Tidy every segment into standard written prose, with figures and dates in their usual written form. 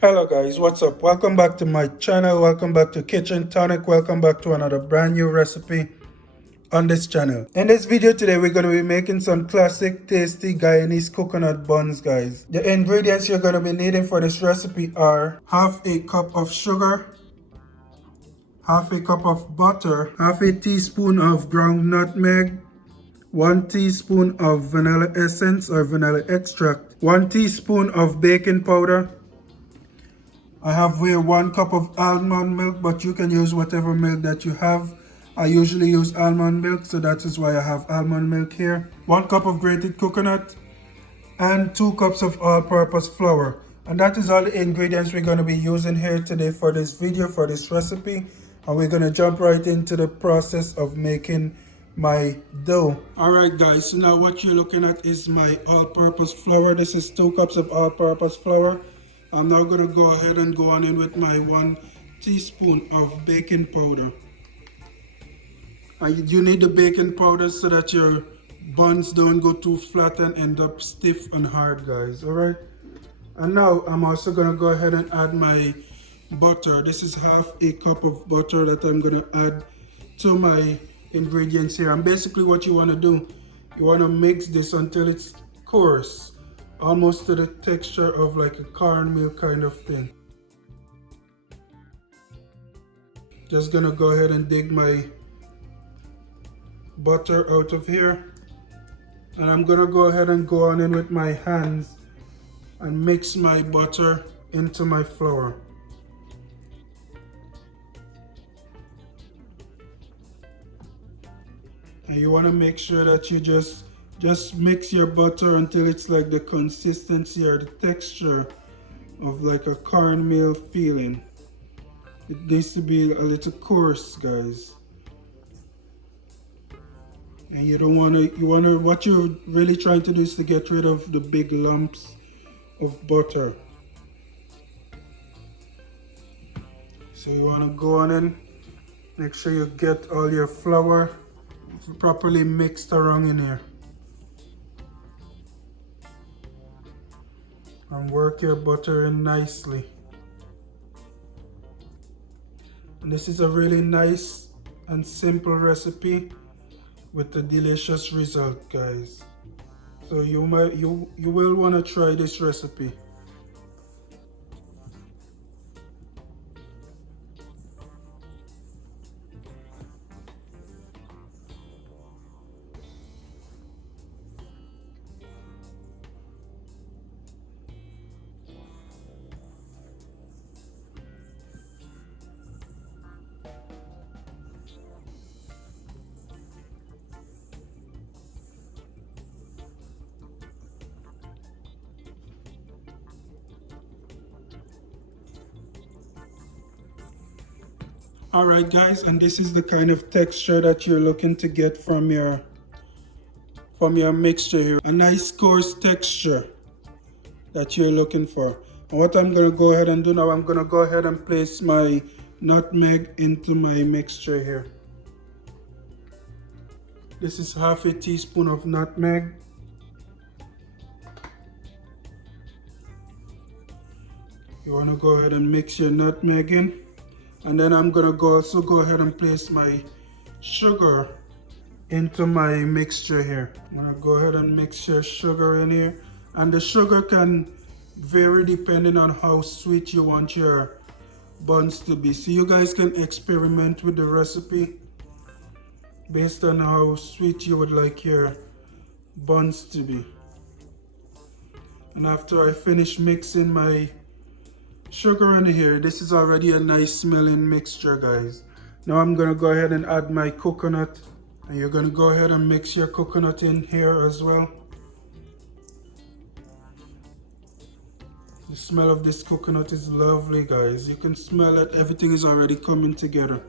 Hello guys, what's up? Welcome back to my channel. Welcome back to Kchin Tonic. Welcome back to another brand new recipe on this channel. In this video today, we're going to be making some classic tasty Guyanese coconut buns, guys. The ingredients you're going to be needing for this recipe are half a cup of sugar, half a cup of butter, half a teaspoon of ground nutmeg, 1 teaspoon of vanilla essence or vanilla extract, 1 teaspoon of baking powder. I have here 1 cup of almond milk, but you can use whatever milk that you have. I usually use almond milk, so that is why I have almond milk here. 1 cup of grated coconut and 2 cups of all-purpose flour. And that is all the ingredients we're going to be using here today for this video, for this recipe. And we're going to jump right into the process of making my dough. Alright guys, so now what you're looking at is my all-purpose flour. This is 2 cups of all-purpose flour. I'm now going to go ahead and go on in with my 1 teaspoon of baking powder. You need the baking powder so that your buns don't go too flat and end up stiff and hard, guys. Alright? And now I'm also going to go ahead and add my butter. This is half a cup of butter that I'm going to add to my ingredients here. And basically what you want to do, you want to mix this until it's coarse, almost to the texture of like a cornmeal kind of thing. Just gonna go ahead and dig my butter out of here, and I'm gonna go ahead and go on in with my hands and mix my butter into my flour. And you want to make sure that you just mix your butter until it's like the consistency or the texture of like a cornmeal feeling. It needs to be a little coarse, guys. And you don't want to, what you're really trying to do is to get rid of the big lumps of butter. So you want to go on in, make sure you get all your flour properly mixed around in here. And work your butter in nicely. And this is a really nice and simple recipe with a delicious result, guys. So you will want to try this recipe. Alright guys, and this is the kind of texture that you're looking to get from your mixture here. A nice coarse texture that you're looking for. And what I'm going to go ahead and do now, I'm going to go ahead and place my nutmeg into my mixture here. This is half a teaspoon of nutmeg. You want to go ahead and mix your nutmeg in. And then I'm gonna also go ahead and place my sugar into my mixture here. I'm gonna go ahead and mix your sugar in here. And the sugar can vary depending on how sweet you want your buns to be. So you guys can experiment with the recipe based on how sweet you would like your buns to be. And after I finish mixing my sugar in here, this is already a nice smelling mixture, guys. Now I'm gonna go ahead and add my coconut, and you're gonna go ahead and mix your coconut in here as well. The smell of this coconut is lovely, guys. You can smell it, everything is already coming together.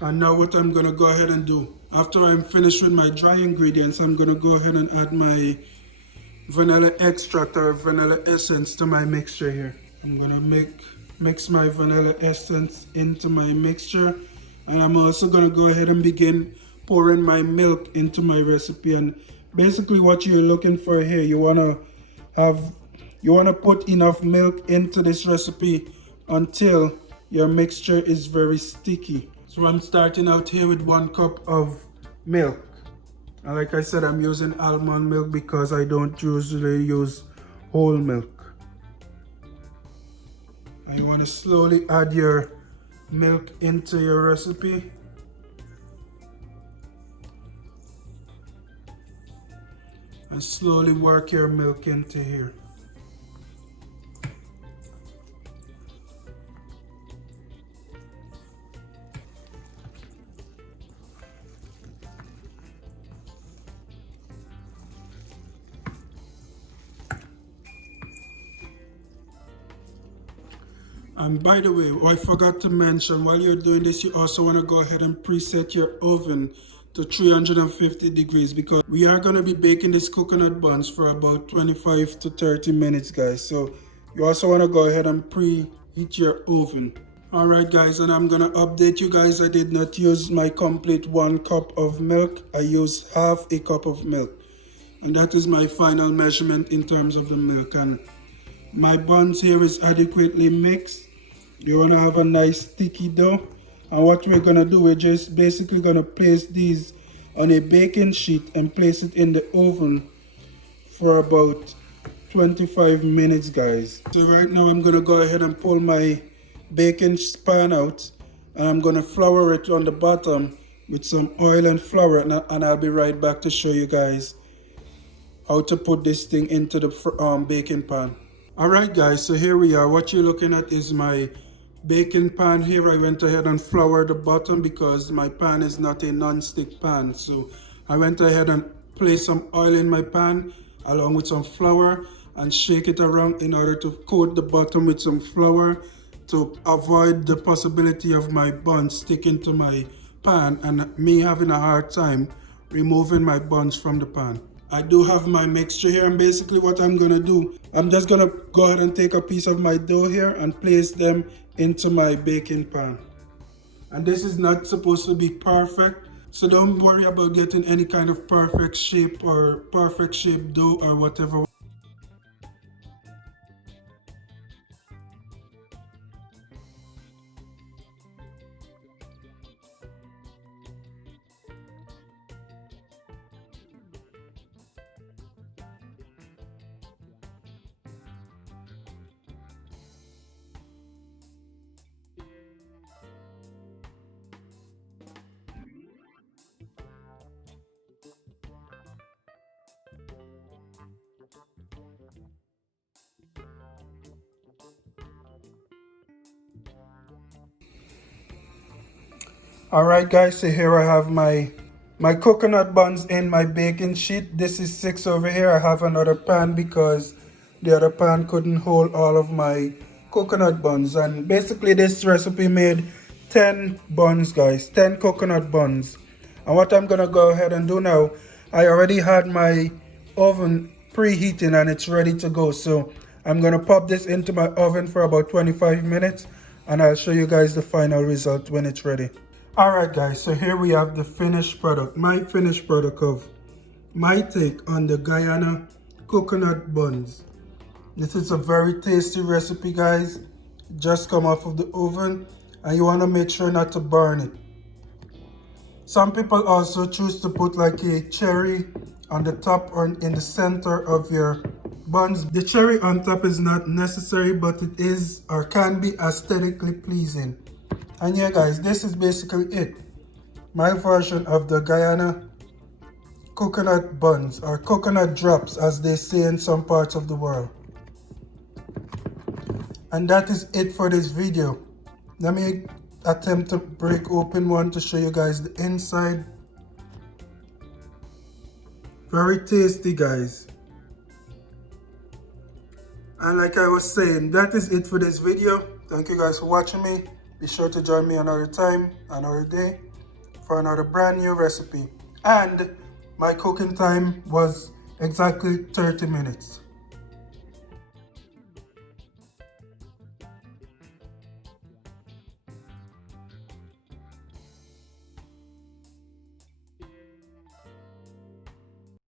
And now what I'm gonna go ahead and do, After I'm finished with my dry ingredients, I'm gonna go ahead and add my vanilla extract or vanilla essence to my mixture here. I'm gonna mix my vanilla essence into my mixture, and I'm also gonna go ahead and begin pouring my milk into my recipe. And basically what you're looking for here, you wanna put enough milk into this recipe until your mixture is very sticky. So I'm starting out here with 1 cup of milk. And like I said, I'm using almond milk because I don't usually use whole milk. And you want to slowly add your milk into your recipe. And slowly work your milk into here. And by the way, I forgot to mention, while you're doing this, you also want to go ahead and preset your oven to 350 degrees because we are going to be baking this coconut buns for about 25 to 30 minutes, guys. So you also want to go ahead and preheat your oven. Alright guys, and I'm going to update you guys. I did not use my complete 1 cup of milk. I used half a cup of milk. And that is my final measurement in terms of the milk. And my buns here is adequately mixed. You want to have a nice sticky dough. And what we're going to do, we're just basically going to place these on a baking sheet and place it in the oven for about 25 minutes, guys. So right now I'm going to go ahead and pull my baking pan out, and I'm going to flour it on the bottom with some oil and flour, and I'll be right back to show you guys how to put this thing into the baking pan. Alright guys, so here we are. What you're looking at is my baking pan here. I went ahead and floured the bottom because my pan is not a non-stick pan. So I went ahead and placed some oil in my pan along with some flour and shake it around in order to coat the bottom with some flour to avoid the possibility of my buns sticking to my pan and me having a hard time removing my buns from the pan. I do have my mixture here, and basically what I'm gonna do, I'm just gonna go ahead and take a piece of my dough here and place them into my baking pan. And this is not supposed to be perfect, so don't worry about getting any kind of perfect shape or perfect shaped dough or whatever. Alright guys, so here I have my coconut buns in my baking sheet. This is 6 over here. I have another pan because the other pan couldn't hold all of my coconut buns. And basically this recipe made 10 buns, guys, 10 coconut buns. And what I'm gonna go ahead and do now, I already had my oven preheating and it's ready to go. So I'm gonna pop this into my oven for about 25 minutes and I'll show you guys the final result when it's ready. Alright guys, so here we have the finished product, my finished product of my take on the Guyana coconut buns. This is a very tasty recipe, guys. Just come off of the oven and you want to make sure not to burn it. Some people also choose to put like a cherry on the top or in the center of your buns. The cherry on top is not necessary, but it is or can be aesthetically pleasing. And yeah guys, this is basically it. My version of the Guyana coconut buns, or coconut drops as they say in some parts of the world. And that is it for this video. Let me attempt to break open one to show you guys the inside. Very tasty, guys. And like I was saying, that is it for this video. Thank you guys for watching me. Be sure to join me another time, another day for another brand new recipe. And my cooking time was exactly 30 minutes.